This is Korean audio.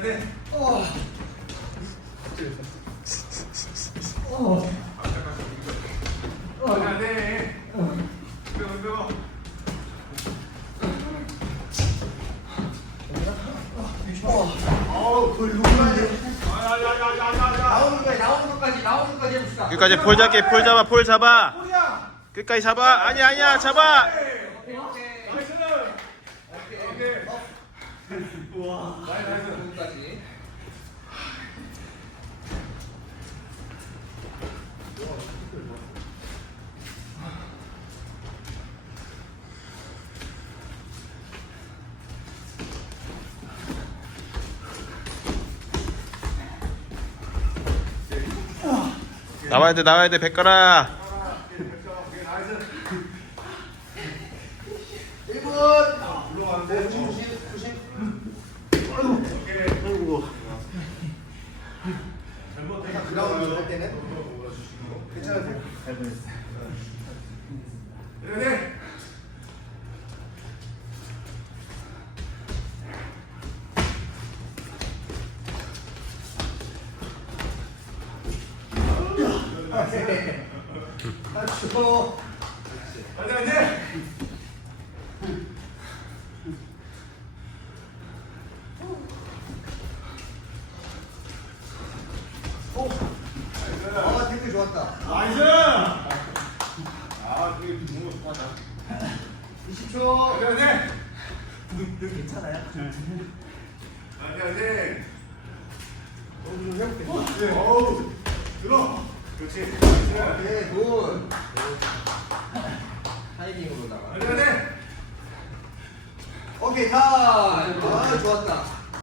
돼. 어. 어. 어. 해야 돼. 끝까지 폴 잡게 폴 잡아 폴 잡아. 끝까지 잡아. 아니 아니야 잡아. 오케이 오케이. 오케이 오케이. 어. 우와. 나이스 나이스. 여기까지. 나와야 돼 나와야 돼 백가라 오케이 나이스. 1분. 올라가는데. 90 90. 오케이. 잘못된 그라운드 할 때는 괜찮으세요? 네. 맞죠. 안돼 안돼. 오. 아 태클 좋았다. 나이스. 아 되게 너무 좋다. 20초. 안돼 안돼. 괜찮아요? 안돼 안돼. 좀 해볼게. 네. 그렇지. 네, 굿. 타이밍으로다가. 안돼 안돼. 오케이, 타.